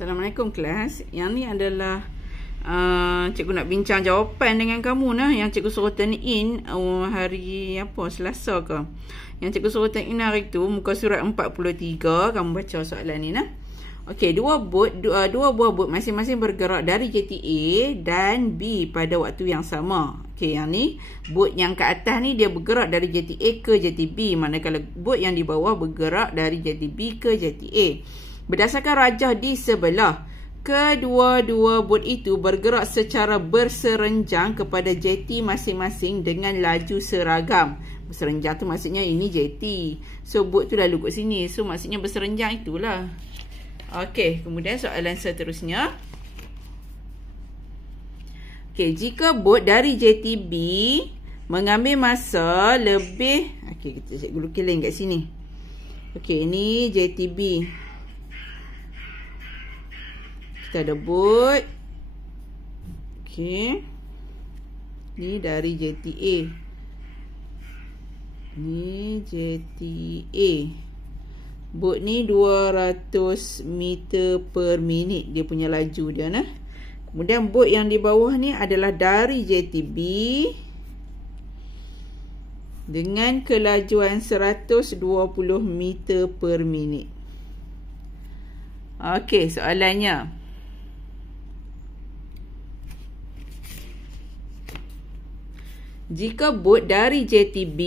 Assalamualaikum kelas. Yang ni adalah cikgu nak bincang jawapan dengan kamu nah. Yang cikgu suruh turn in hari apa, Selasa ke. Yang cikgu suruh turn in hari tu muka surat 43. Kamu baca soalan ni nah. Okey, dua buah bot masing-masing bergerak dari JTA dan B pada waktu yang sama. Okey, yang ni bot yang ke atas ni dia bergerak dari JTA ke JTB, manakala bot yang di bawah bergerak dari JTB ke JTA. Berdasarkan rajah di sebelah, kedua-dua bot itu bergerak secara berserenjang kepada JT masing-masing dengan laju seragam. Berserenjang tu maksudnya ini JT. So bot tu lalu kat sini. So maksudnya berserenjang itulah. Okey, kemudian soalan seterusnya. Okey, jika bot dari JTB mengambil masa lebih, okey, kita cikgu lukis lain kat sini. Okey, ini JTB. Kita ada bot. Okey. Ni dari JTA. Ni JTA. Bot ni 200 meter per minit dia punya laju dia nah. Kemudian bot yang di bawah ni adalah dari JTB dengan kelajuan 120 meter per minit. Okey, soalannya. Jika bot dari JTB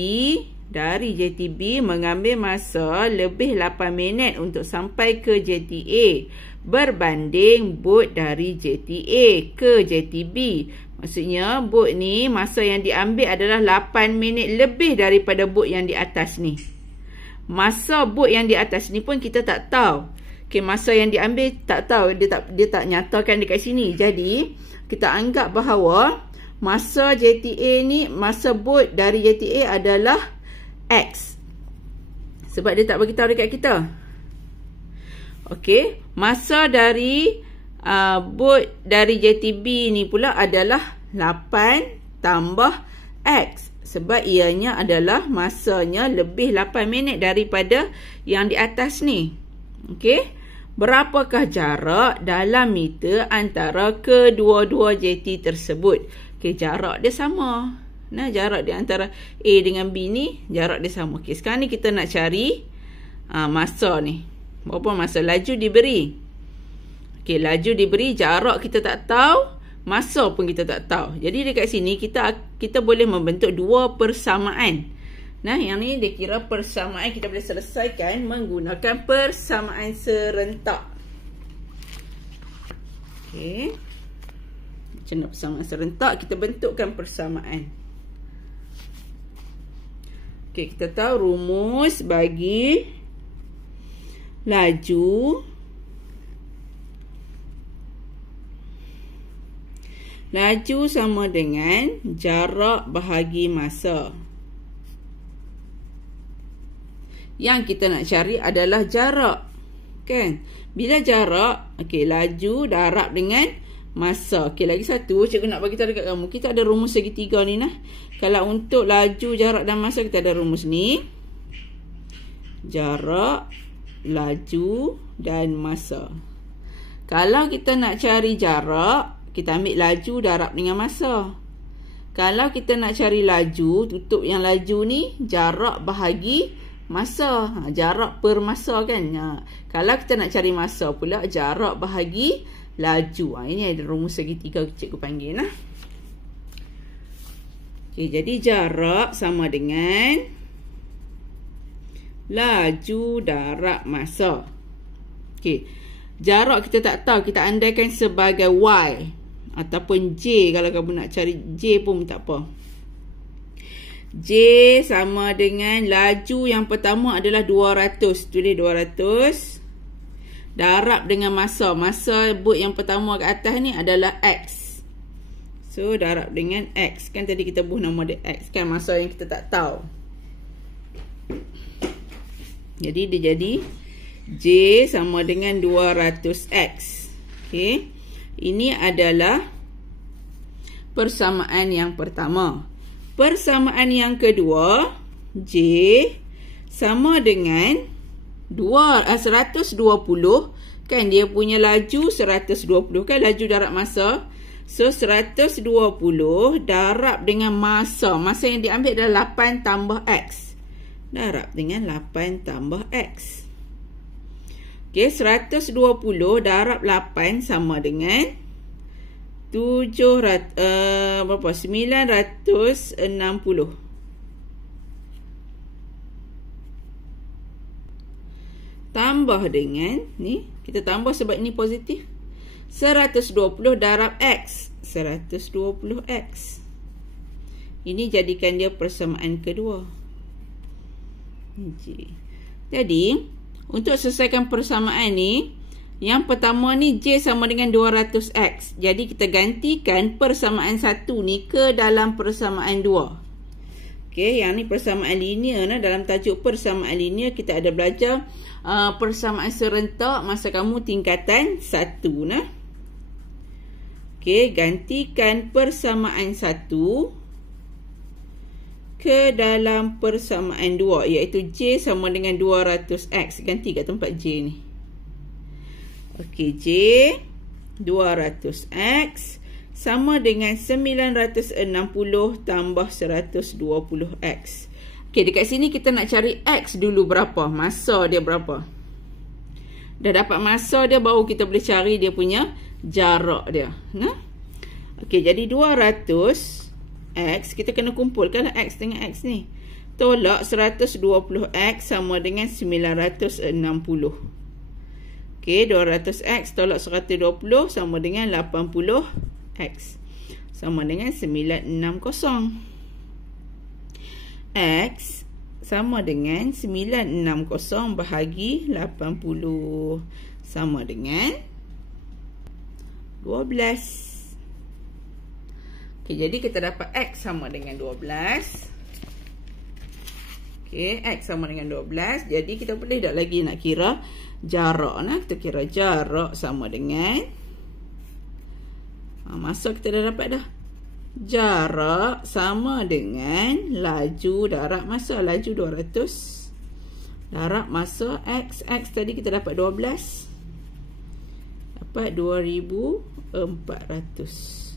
mengambil masa lebih 8 minit untuk sampai ke JTA berbanding bot dari JTA ke JTB. Maksudnya bot ni masa yang diambil adalah 8 minit lebih daripada bot yang di atas ni. Masa bot yang di atas ni pun kita tak tahu. Okay, masa yang diambil tak tahu, dia tak nyatakan dekat sini. Jadi kita anggap bahawa masa JTA ni, masa bot dari JTA adalah X. Sebab dia tak beritahu dekat kita. Okey, masa dari bot dari JTB ni pula adalah 8 tambah X. Sebab ianya adalah masanya lebih 8 minit daripada yang di atas ni. Okey, berapakah jarak dalam meter antara kedua-dua JT tersebut? Okey, jarak dia sama. Nah, jarak dia antara A dengan B ni, jarak dia sama. Okey, sekarang ni kita nak cari masa ni. Berapa masa? Laju diberi. Okey, laju diberi, jarak kita tak tahu, masa pun kita tak tahu. Jadi dekat sini kita boleh membentuk dua persamaan. Nah, yang ni dia kira persamaan, kita boleh selesaikan menggunakan persamaan serentak. Okey. Macam mana persamaan serentak? Kita bentukkan persamaan. Okey, kita tahu rumus bagi laju sama dengan jarak bahagi masa. Yang kita nak cari adalah jarak. Kan? Bila jarak, okey, laju darab dengan masa. Okey, lagi satu cikgu nak bagi tahu dekat kamu. Kita ada rumus segitiga ni nah. Kalau untuk laju, jarak dan masa, kita ada rumus ni. Jarak, laju dan masa. Kalau kita nak cari jarak, kita ambil laju darab dengan masa. Kalau kita nak cari laju, tutup yang laju ni, jarak bahagi masa. Jarak per masa kan. Kalau kita nak cari masa pula, jarak bahagi laju. Ini ada rumus segitiga cikgu panggil nah. Okay, jadi jarak sama dengan laju darab masa. Okey, jarak kita tak tahu, kita andaikan sebagai Y ataupun J. Kalau kamu nak cari J pun tak apa. J sama dengan laju yang pertama adalah 200. Tulis 200 darab dengan masa. Masa bot yang pertama ke atas ni adalah X. So darab dengan X. Kan tadi kita buh nama dia X kan, masa yang kita tak tahu. Jadi dia jadi J sama dengan 200X. Okey. Ini adalah persamaan yang pertama. Persamaan yang kedua, J sama dengan 120 kan dia punya laju 120 kan laju darab masa. So 120 darab dengan masa. Masa yang diambil adalah 8 tambah X. Darab dengan 8 tambah X. Okey, 120 darab 8 sama dengan 960. Tambah dengan ni, kita tambah sebab ini positif. 120 darab X. 120X. Ini jadikan dia persamaan kedua. Jadi, untuk selesaikan persamaan ni, yang pertama ni J sama dengan 200X. Jadi, kita gantikan persamaan 1 ni ke dalam persamaan 2. Okey, yang ni persamaan linear. Dalam tajuk persamaan linear, kita ada belajar persamaan serentak masa kamu tingkatan 1. Okey, gantikan persamaan 1 ke dalam persamaan 2, iaitu J sama dengan 200X. Ganti kat tempat J ni. Okey, J 200X sama dengan 960 tambah 120X. Okey, dekat sini kita nak cari X dulu berapa. Masa dia berapa. Dah dapat masa dia, baru kita boleh cari dia punya jarak dia. Okey, jadi 200X, kita kena kumpulkan X dengan X ni. Tolak 120X sama dengan 960. Okey, 200X tolak 120 sama dengan 80X. Sama dengan 960. X sama dengan 960 bahagi 80. Sama dengan 12. Okey, jadi kita dapat X sama dengan 12. Okey, X sama dengan 12. Jadi kita boleh tak lagi nak kira jarak. Kita kira jarak sama dengan masa kita dah dapat dah. Jarak sama dengan laju darab masa. Laju 200 darab masa X. X tadi kita dapat 12. Dapat 2400.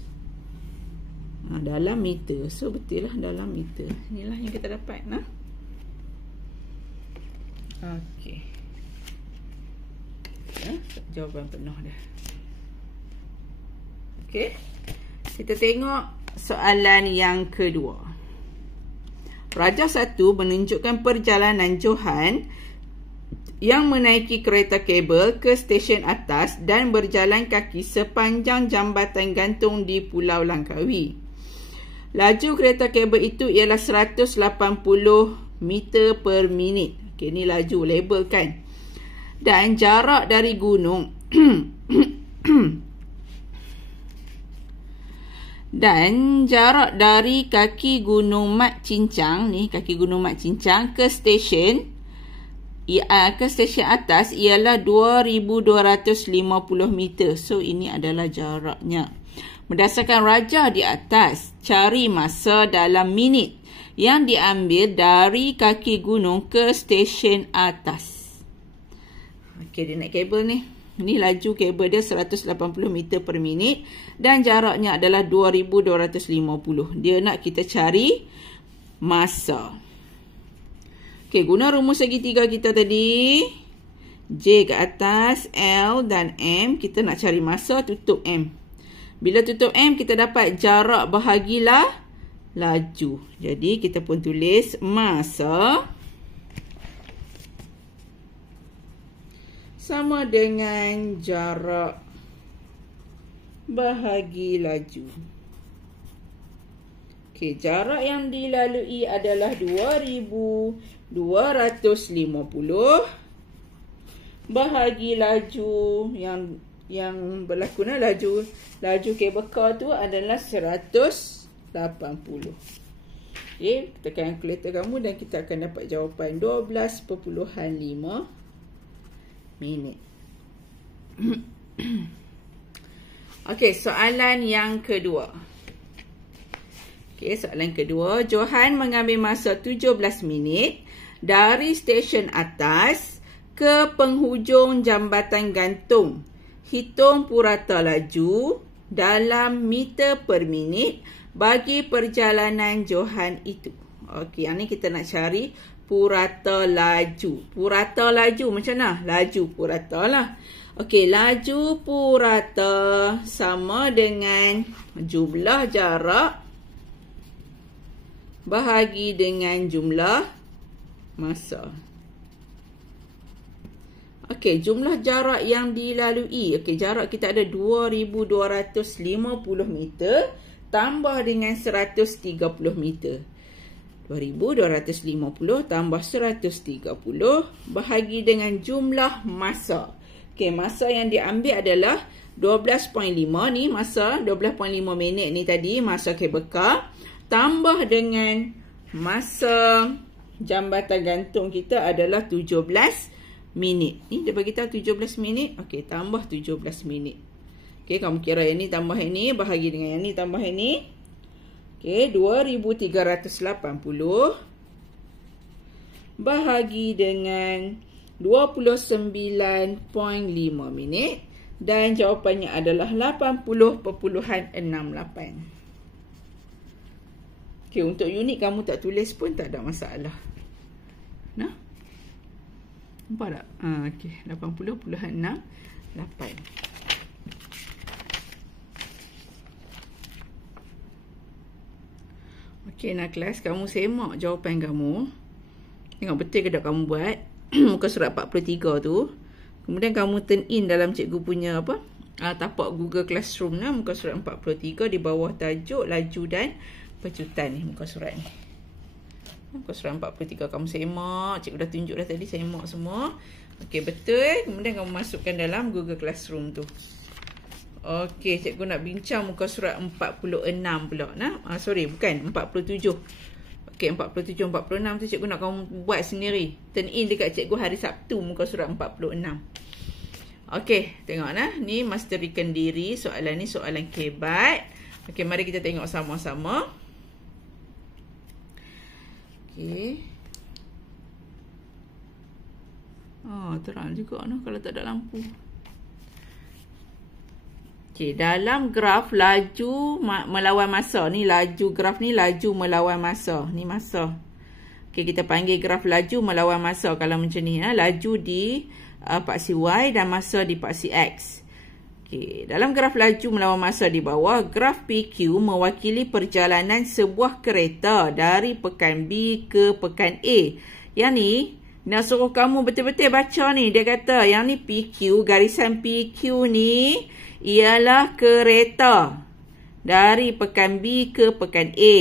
Dalam meter. So betul lah dalam meter. Inilah yang kita dapat. Okey. Jawapan penuh dah. Okey. Kita tengok soalan yang kedua. Rajah 1 menunjukkan perjalanan Johan yang menaiki kereta kabel ke stesen atas dan berjalan kaki sepanjang jambatan gantung di Pulau Langkawi. Laju kereta kabel itu ialah 180 meter per minit. Okey, ni laju labelkan. Dan jarak dari gunung dan jarak dari kaki Gunung Mat Cincang ni, kaki Gunung Mat Cincang ke stesen atas ialah 2250 meter. So ini adalah jaraknya. Berdasarkan rajah di atas, cari masa dalam minit yang diambil dari kaki gunung ke stesen atas. Okey, dia naik kabel ni. Ini laju kabel dia 180 meter per minit dan jaraknya adalah 2250. Dia nak kita cari masa. Okey, guna rumus segitiga kita tadi. J ke atas, L dan M. Kita nak cari masa, tutup M. Bila tutup M, kita dapat jarak bahagilah laju. Jadi, kita pun tulis masa sama dengan jarak bahagi laju. Okey, jarak yang dilalui adalah 2250 bahagi laju yang berlaku. Laju kabel car tu adalah 180. Okey, tekan kalkulator kamu dan kita akan dapat jawapan 12.5 minit. Okey, soalan yang kedua. Okey, soalan kedua. Johan mengambil masa 17 minit dari stesen atas ke penghujung jambatan gantung. Hitung purata laju dalam meter per minit bagi perjalanan Johan itu. Okey, yang ni kita nak cari purata laju. Purata laju macam mana? Laju purata lah. Okey, laju purata sama dengan jumlah jarak bahagi dengan jumlah masa. Okey, jumlah jarak yang dilalui. Okey, jarak kita ada 2250 meter tambah dengan 130 meter. 2250 tambah 130 bahagi dengan jumlah masa. Okey, masa yang diambil adalah 12.5 ni masa, 12.5 minit ni tadi masa kabel car, tambah dengan masa jambatan gantung kita adalah 17 minit. Ni dia bagi tahu 17 minit. Okey, tambah 17 minit. Okey, kamu kira yang ni tambah yang ni bahagi dengan yang ni tambah yang ni. Okey, 2380 bahagi dengan 29.5 minit dan jawapannya adalah 80.68. Okey, untuk unit kamu tak tulis pun tak ada masalah. Nah. Nampak tak? Okey, 80.68. Okey, nak kelas kamu semak jawapan kamu. Tengok betul ke tak kamu buat. Muka surat 43 tu. Kemudian kamu turn in dalam cikgu punya apa? Tapak Google Classroom lah. Muka surat 43 di bawah tajuk laju dan pecutan ni. Muka surat ni. Muka surat 43 kamu semak. Cikgu dah tunjuk dah tadi semak semua. Okey, betul. Kemudian kamu masukkan dalam Google Classroom tu. Okey, cikgu nak bincang muka surat 46 pula. Sorry, bukan. 47. Okey, 47, 46 tu cikgu nak kamu buat sendiri. Turn in dekat cikgu hari Sabtu muka surat 46. Okey, tengok nah. Ni masterikan diri. Soalan ni soalan kebat. Okey, mari kita tengok sama-sama. Okey. Terang juga nah kalau tak ada lampu. Okey, dalam graf laju melawan masa. Ni laju graf ni laju melawan masa. Ni masa. Okey, kita panggil graf laju melawan masa kalau macam ni. Laju di paksi Y dan masa di paksi X. Okey, dalam graf laju melawan masa di bawah, graf PQ mewakili perjalanan sebuah kereta dari pekan B ke pekan A. Yang ni, nak suruh kamu betul-betul baca ni. Dia kata yang ni PQ, garisan PQ ni ialah kereta dari pekan B ke pekan A.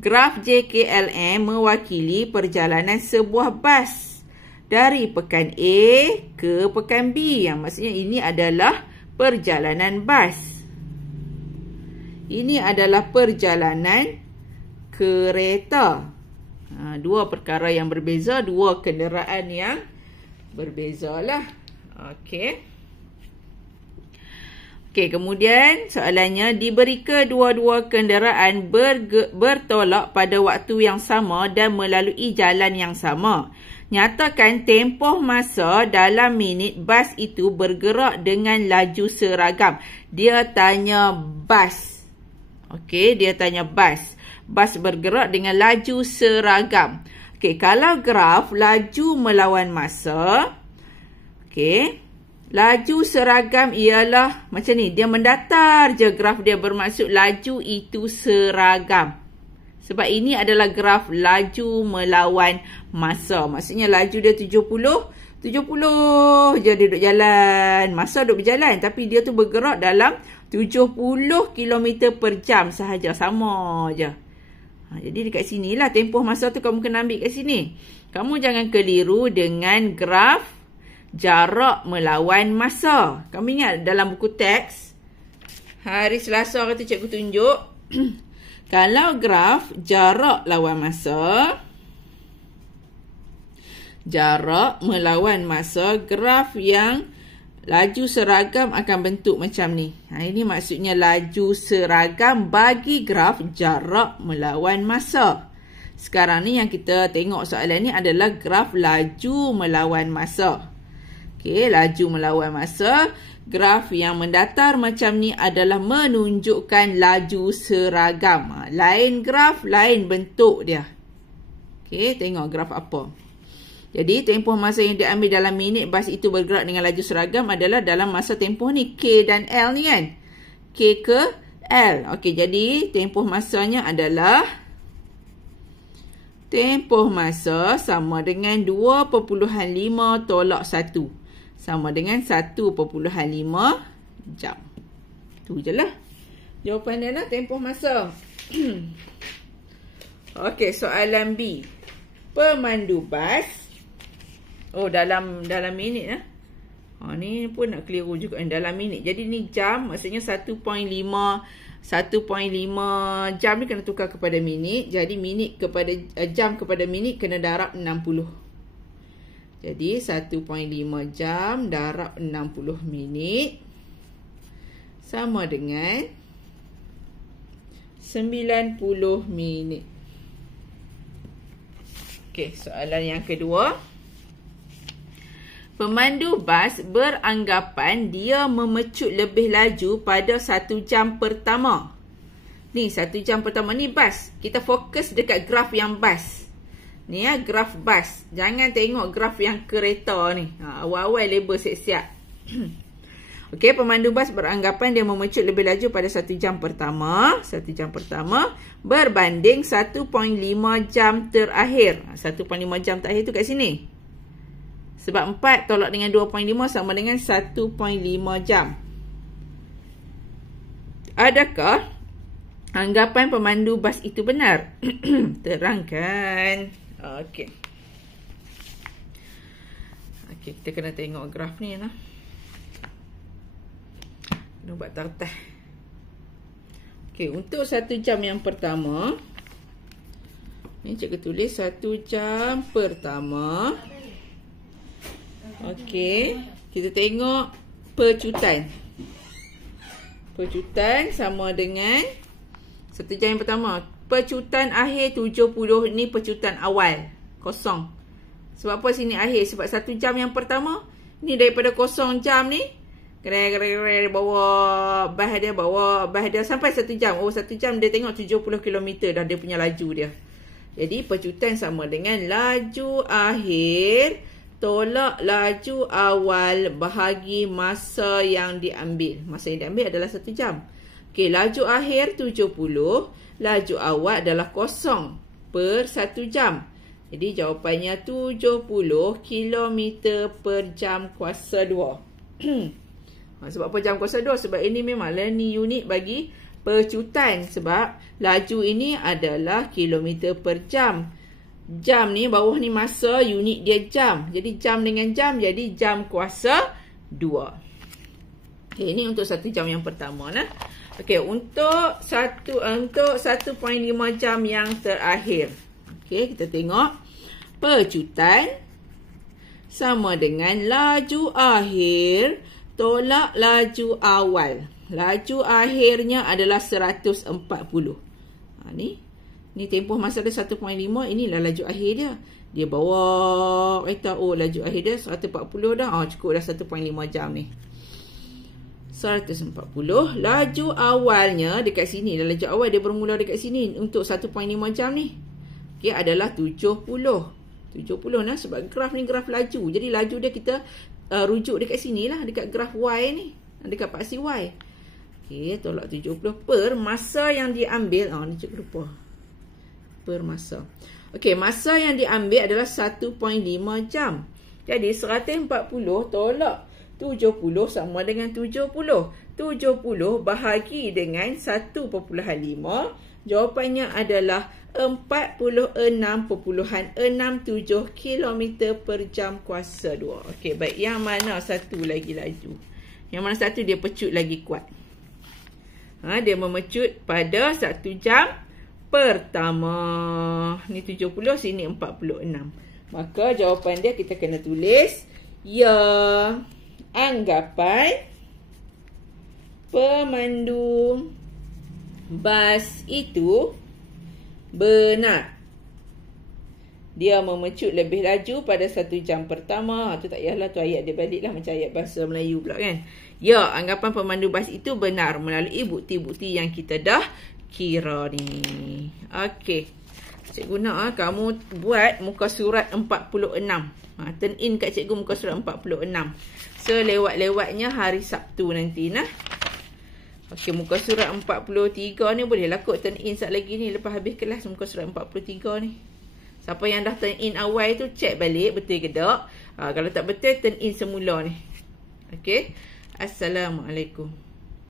Graf JKLM mewakili perjalanan sebuah bas dari pekan A ke pekan B. Yang maksudnya ini adalah perjalanan bas. Ini adalah perjalanan kereta. Dua perkara yang berbeza, dua kenderaan yang berbeza lah. Okey. Okey, kemudian soalannya, diberi kedua-dua kenderaan bertolak pada waktu yang sama dan melalui jalan yang sama. Nyatakan tempoh masa dalam minit bas itu bergerak dengan laju seragam. Dia tanya bas. Okey, dia tanya bas. Bas bergerak dengan laju seragam. Okey, kalau graf laju melawan masa, okey, laju seragam ialah macam ni. Dia mendatar je graf dia, bermaksud laju itu seragam. Sebab ini adalah graf laju melawan masa. Maksudnya laju dia 70 je dia duduk jalan. Masa duduk berjalan. Tapi dia tu bergerak dalam 70 km per jam sahaja. Sama je. Jadi dekat sinilah tempoh masa tu kamu kena ambil kat sini. Kamu jangan keliru dengan graf jarak melawan masa. Kamu ingat dalam buku teks hari Selasa kata cikgu tunjuk kalau graf jarak lawan masa, jarak melawan masa, graf yang laju seragam akan bentuk macam ni. Ini maksudnya laju seragam bagi graf jarak melawan masa. Sekarang ni yang kita tengok soalan ni adalah graf laju melawan masa. Okey, laju melawan masa. Graf yang mendatar macam ni adalah menunjukkan laju seragam. Lain graf, lain bentuk dia. Okey, tengok graf apa. Jadi, tempoh masa yang diambil dalam minit bas itu bergerak dengan laju seragam adalah dalam masa tempoh ni. K dan L ni kan. K ke L. Okey, jadi tempoh masanya adalah tempoh masa sama dengan 2.5 tolak 1. Sama dengan 1.5 jam. Tu je lah. Jawapan dia lah tempoh masa. Okey, soalan B. Pemandu bas. Oh, dalam minit lah. Ni pun nak keliru juga. Dalam minit. Jadi ni jam. Maksudnya 1.5 jam ni kena tukar kepada minit. Jadi minit kepada jam kepada minit kena darab 60. Jadi 1.5 jam darab 60 minit sama dengan 90 minit. Okey, soalan yang kedua. Pemandu bas beranggapan dia memecut lebih laju pada 1 jam pertama. Ni 1 jam pertama ni bas. Kita fokus dekat graf yang bas. Ni ya, graf bas. Jangan tengok graf yang kereta ni. Awal-awal label siap-siap. Okey, pemandu bas beranggapan dia memecut lebih laju pada 1 jam pertama. 1 jam pertama berbanding 1.5 jam terakhir. 1.5 jam terakhir tu kat sini. Sebab 4 tolak dengan 2.5 sama dengan 1.5 jam. Adakah anggapan pemandu bas itu benar? Terangkan. Okey. Okey, kita kena tengok graf ni lah. Kena buat tartah. Okey, untuk 1 jam yang pertama. Ni cikgu tulis 1 jam pertama. Okey, kita tengok pecutan. Pecutan sama dengan 1 jam yang pertama. Pecutan akhir 70 ni pecutan awal. Kosong. Sebab apa sini akhir? Sebab 1 jam yang pertama ni daripada kosong jam ni bawa bas dia sampai 1 jam. Oh, 1 jam dia tengok 70 km dah dia punya laju dia. Jadi pecutan sama dengan laju akhir tolak laju awal bahagi masa yang diambil. Masa yang diambil adalah 1 jam. Okey, laju akhir 70. Laju awal adalah kosong per 1 jam. Jadi jawapannya 70 km per jam kuasa 2. Sebab apa jam kuasa 2? Sebab ini memanglah ni unit bagi pecutan. Sebab laju ini adalah kilometer per jam. Jam ni bawah ni masa, unit dia jam. Jadi jam dengan jam jadi jam kuasa 2. Okay, ini untuk 1 jam yang pertama lah. Okey, untuk 1.5 jam yang terakhir. Okey, kita tengok pecutan sama dengan laju akhir tolak laju awal. Laju akhirnya adalah 140. Ni tempoh masa dia 1.5. Inilah laju akhir dia. Dia bawa kereta. Oh, laju akhir dia 140 dah. Cukup dah 1.5 jam ni. 140. Laju awalnya dekat sini. Laju awal dia bermula dekat sini. Untuk 1.5 jam ni. Okay, adalah 70. 70 nah. Sebab graf ni graf laju. Jadi laju dia kita rujuk dekat sini lah. Dekat graf Y ni. Dekat paksi Y. Okay, tolak 70 per masa yang diambil. Ni cikgu lupa. Per masa. Okey, masa yang diambil adalah 1.5 jam. Jadi 140 tolak 70 sama dengan 70. 70 bahagi dengan 1.5. Jawapannya adalah 46.67 km per jam kuasa 2. Okey, baik. Yang mana satu lagi laju? Yang mana satu dia pecut lagi kuat? Dia memecut pada 1 jam pertama. Ni 70, sini 46. Maka jawapan dia kita kena tulis, ya, anggapan pemandu bas itu benar. Dia memecut lebih laju pada 1 jam pertama. Tu tak payahlah, tu ayat dia baliklah macam ayat bahasa Melayu pula kan. Ya, anggapan pemandu bas itu benar melalui bukti-bukti yang kita dah kira ni. Okey. Cikgu nak kamu buat muka surat 46. Turn in kat cikgu muka surat 46. So, lewat-lewatnya hari Sabtu nanti nah. Okey, muka surat 43 ni bolehlah kot turn in sekejap lagi ni. Lepas habis kelas muka surat 43 ni. Siapa yang dah turn in awal tu, check balik betul ke tak. Kalau tak betul, turn in semula ni. Okey. Assalamualaikum.